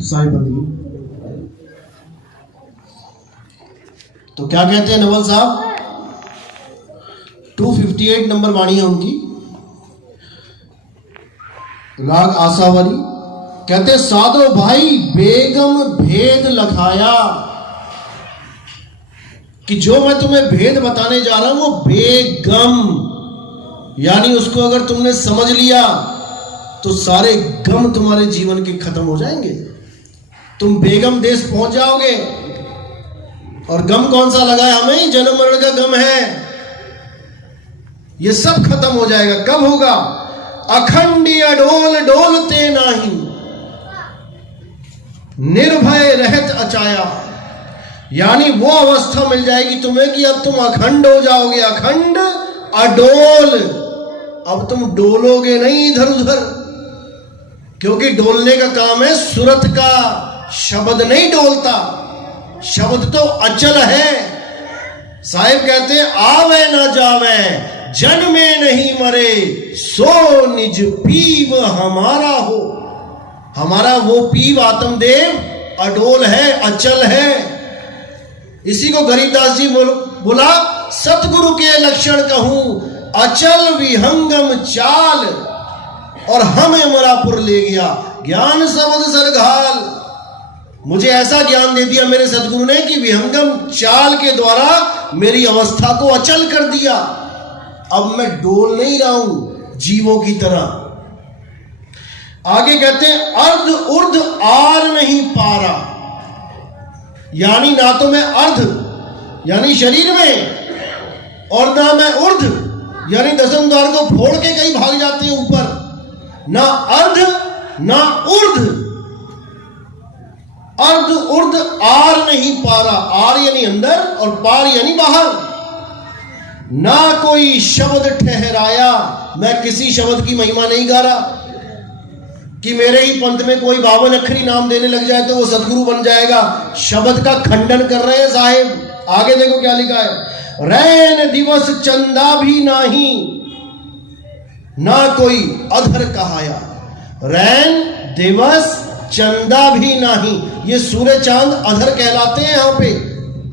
साहिब बंदी। तो क्या कहते हैं नवल साहब, 258 नंबर वाणी है उनकी, राग आसावरी। कहते साधो भाई बेगम भेद लखाया, कि जो मैं तुम्हें भेद बताने जा रहा हूं वो बेगम, यानी उसको अगर तुमने समझ लिया तो सारे गम तुम्हारे जीवन के खत्म हो जाएंगे। तुम बेगम देश पहुंच जाओगे। और गम कौन सा लगा है हमें? जन्म मरण का गम है। ये सब खत्म हो जाएगा। कब होगा? अखंड अडोल डोलते नाही, निर्भय रहत अचाया, यानी वो अवस्था मिल जाएगी तुम्हें कि अब तुम अखंड हो जाओगे। अखंड अडोल, अब तुम डोलोगे नहीं इधर उधर, क्योंकि डोलने का काम है सुरत का, शब्द नहीं डोलता। शब्द तो अचल है। साहिब कहते हैं आवे ना जावे जन्मे नहीं मरे, सो निज पीव हमारा हो। हमारा वो पीव आत्मदेव अडोल है, अचल है। इसी को गरीबदास जी बोला, सतगुरु के लक्षण कहूं अचल विहंगम चाल, और हमें मरापुर ले गया ज्ञान शब्द सरघाल। मुझे ऐसा ज्ञान दे दिया मेरे सतगुरु ने कि विहंगम चाल के द्वारा मेरी अवस्था को अचल कर दिया। अब मैं डोल नहीं रहा हूं जीवों की तरह। आगे कहते हैं अर्ध उर्ध आर नहीं पारा, यानी ना तो मैं अर्ध यानी शरीर में, और ना मैं उर्ध यानी दसम द्वार को फोड़ के कहीं भाग जाते हैं ऊपर। ना अर्ध ना उर्ध, अर्ध उर्ध आर नहीं पारा। आर यानी अंदर और पार यानी बाहर। ना कोई शब्द ठहराया, मैं किसी शब्द की महिमा नहीं गा रहा कि मेरे ही पंथ में कोई 52 अक्षरी नाम देने लग जाए तो वो सदगुरु बन जाएगा। शब्द का खंडन कर रहे हैं साहिब। आगे देखो क्या लिखा है, रैन दिवस चंदा भी नाही, ना कोई अधर कहाया। रैन दिवस चंदा भी नाही, ये सूर्य चांद अधर कहलाते हैं यहां पे,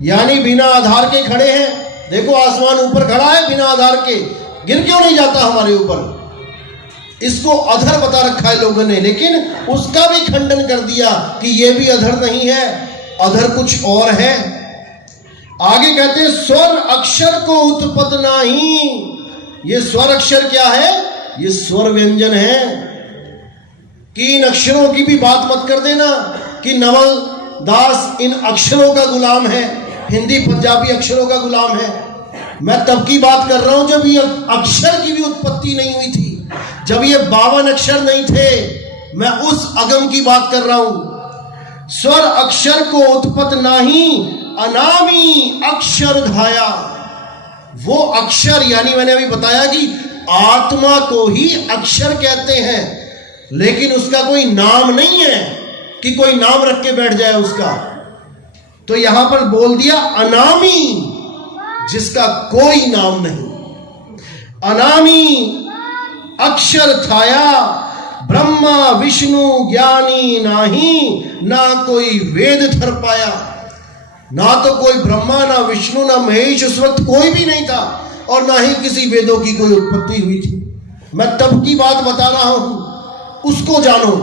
यानी बिना आधार के खड़े हैं। देखो आसमान ऊपर खड़ा है बिना आधार के, गिर क्यों नहीं जाता हमारे ऊपर? इसको अधर बता रखा है लोगों ने, लेकिन उसका भी खंडन कर दिया कि ये भी अधर नहीं है, अधर कुछ और है। आगे कहते हैं स्वर अक्षर को उत्पत्त नाही। ये स्वर अक्षर क्या है? ये स्वर व्यंजन है। कि इन अक्षरों की भी बात मत कर देना कि नवल दास इन अक्षरों का गुलाम है, हिंदी पंजाबी अक्षरों का गुलाम है। मैं तब की बात कर रहा हूं जब ये अक्षर की भी उत्पत्ति नहीं हुई थी, जब ये 52 अक्षर नहीं थे। मैं उस अगम की बात कर रहा हूं। स्वर अक्षर को उत्पत्त नाही, अनामी अक्षर धाया। वो अक्षर यानी मैंने अभी बताया कि आत्मा को ही अक्षर कहते हैं, लेकिन उसका कोई नाम नहीं है कि कोई नाम रख के बैठ जाए उसका। तो यहां पर बोल दिया अनामी, जिसका कोई नाम नहीं। अनामी अक्षर थाया, ब्रह्मा विष्णु ज्ञानी नाही, ना कोई वेद थर पाया। ना तो कोई ब्रह्मा, ना विष्णु, ना महेश, उस वक्त कोई भी नहीं था, और ना ही किसी वेदों की कोई उत्पत्ति हुई थी। मैं तब की बात बता रहा हूं, उसको जानो।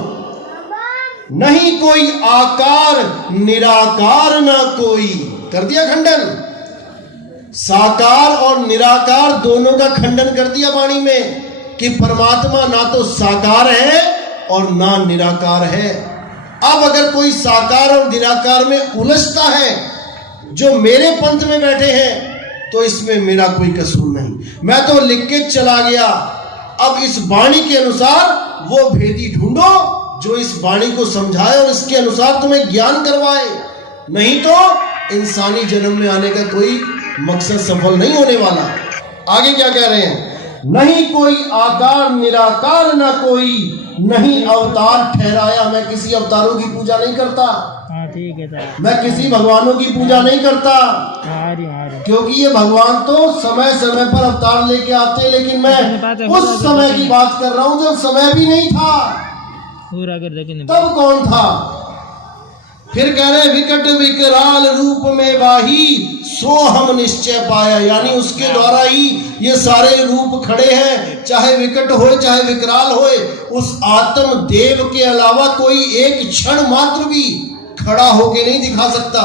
नहीं कोई आकार निराकार, ना कोई, कर दिया खंडन। साकार और निराकार दोनों का खंडन कर दिया वाणी में कि परमात्मा ना तो साकार है और ना निराकार है। अब अगर कोई साकार और निराकार में उलझता है, जो मेरे पंथ में बैठे हैं, तो इसमें मेरा कोई कसूर नहीं। मैं तो लिख के चला गया। अब इस वाणी के अनुसार वो भेदी ढूंढो जो इस वाणी को समझाए और इसके अनुसार तुम्हें ज्ञान करवाए। नहीं तो इंसानी जन्म में आने का कोई मकसद सफल नहीं होने वाला। आगे क्या कह रहे हैं? नहीं कोई आकार निराकार, ना कोई नहीं अवतार ठहराया। मैं किसी अवतारों की पूजा नहीं करता। ठीक है, मैं किसी भगवानों की पूजा नहीं करता, क्योंकि ये भगवान तो समय समय पर अवतार लेके आते हैं, लेकिन मैं उस समय की बात कर रहा हूं जब समय भी नहीं था। तब कौन था? फिर कह रहे विकट विकराल रूप में बाही सो हम निश्चय पाया, यानी उसके द्वारा ही ये सारे रूप खड़े हैं, चाहे विकट होए चाहे विकराल होए, उस आत्म देव के अलावा कोई एक क्षण मात्र भी खड़ा होके नहीं दिखा सकता।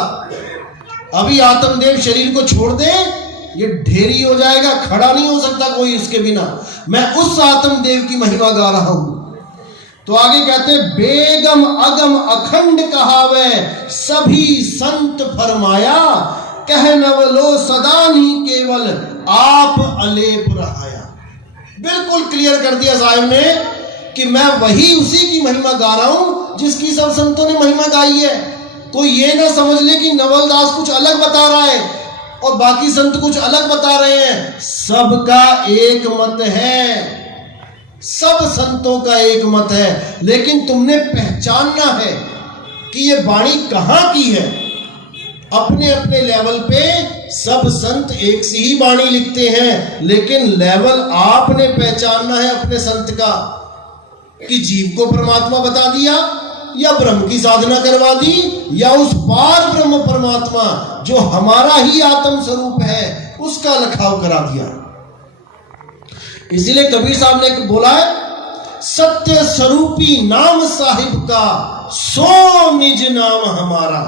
अभी आत्मदेव शरीर को छोड़ दे, ये ढेरी हो जाएगा, खड़ा नहीं हो सकता कोई इसके बिना। मैं उस आत्मदेव की महिमा गा रहा हूं। तो आगे कहते बेगम अगम अखंड कहावे सभी संत फरमाया, कह नवलो सदा नहीं केवल आप अलेप रहाया। बिल्कुल क्लियर कर दिया साहब ने कि मैं वही उसी की महिमा गा रहा हूं जिसकी सब संतों ने महिमा गाई है। कोई ये ना समझ ले कि नवलदास कुछ अलग बता रहा है और बाकी संत कुछ अलग बता रहे हैं। सबका एक मत है, सब संतों का एक मत है, लेकिन तुमने पहचानना है कि ये वाणी कहां की है। अपने अपने लेवल पे सब संत एक सी ही वाणी लिखते हैं, लेकिन लेवल आपने पहचानना है अपने संत का कि जीव को परमात्मा बता दिया या ब्रह्म की साधना करवा दी या उस पार ब्रह्म परमात्मा जो हमारा ही आत्म स्वरूप है उसका लखाव करा दिया। इसीलिए कबीर साहब ने बोला है सत्य स्वरूपी नाम साहिब का सो निज नाम हमारा।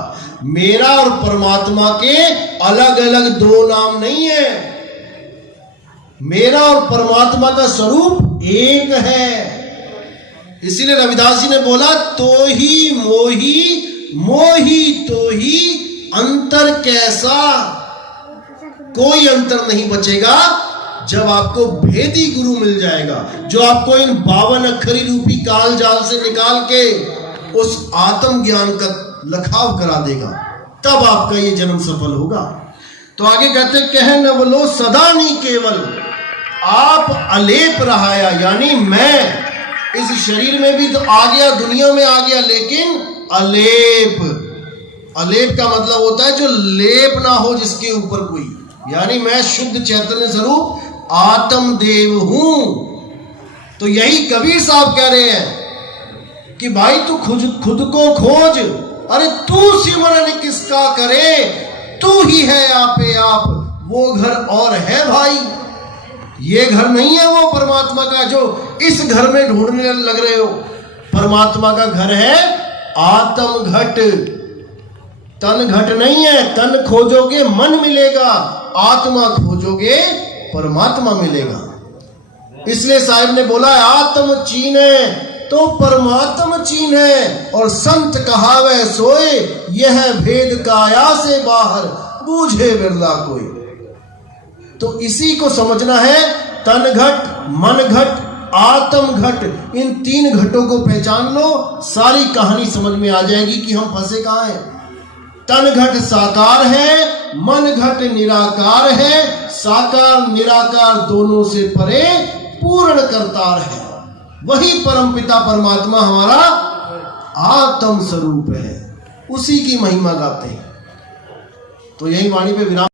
मेरा और परमात्मा के अलग अलग दो नाम नहीं है, मेरा और परमात्मा का स्वरूप एक है। इसीलिए रविदास जी ने बोला तो ही मोही मोही तो ही अंतर कैसा। कोई अंतर नहीं बचेगा जब आपको भेदी गुरु मिल जाएगा, जो आपको इन 52 अक्षरी रूपी काल जाल से निकाल के उस आत्म ज्ञान का लखाव करा देगा, तब आपका ये जन्म सफल होगा। तो आगे कहते कह नवलो सदा नहीं केवल आप अलेप रहाया, यानी मैं इस शरीर में भी तो आ गया, दुनिया में आ गया, लेकिन अलेप। अलेप का मतलब होता है जो लेप ना हो जिसके ऊपर कोई, यानी मैं शुद्ध चैतन्य स्वरूप आत्मदेव हूं। तो यही कबीर साहब कह रहे हैं कि भाई तू खुद को खोज, अरे तू सिमरन किसका करे, तू ही है आपे आप, वो घर और है भाई। ये घर नहीं है वो परमात्मा का जो इस घर में ढूंढने लग रहे हो। परमात्मा का घर है आत्म घट, तन घट नहीं है। तन खोजोगे मन मिलेगा, आत्मा खोजोगे परमात्मा मिलेगा। इसलिए साहिब ने बोला आत्म चीने तो परमात्म चीने, और संत कहावे सोए यह भेद काया से बाहर बूझे बिरला कोई। तो इसी को समझना है, तन घट, मन घट, आत्म घट, इन 3 घटों को पहचान लो, सारी कहानी समझ में आ जाएगी कि हम फंसे कहां हैं। तन घट साकार है, मन घट निराकार है, साकार निराकार दोनों से परे पूर्ण करतार है। वही परमपिता परमात्मा हमारा आत्म स्वरूप है, उसी की महिमा गाते हैं। तो यही वाणी पे विराम।